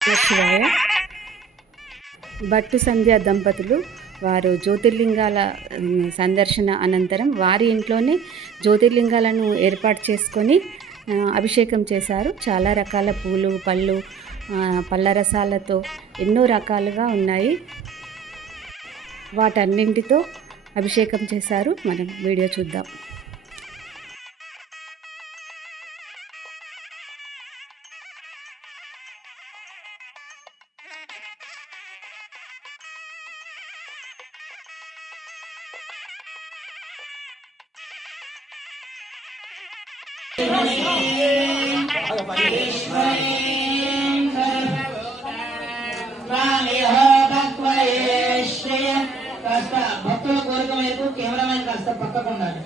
శివాయ. భట్టు సంధ్య దంపతులు వారు జ్యోతిర్లింగాల సందర్శన అనంతరం వారి ఇంట్లోనే జ్యోతిర్లింగాలను ఏర్పాటు చేసుకొని అభిషేకం చేశారు. చాలా రకాల పూలు పళ్ళు పళ్ళ రసాలతో ఎన్నో రకాలుగా ఉన్నాయి. వాటన్నింటితో అభిషేకం చేశారు. మనం వీడియో చూద్దాం. భక్తుల కోరిక మేరకు కెమెరామెన్ కాస్త పక్కకు ఉండాలి.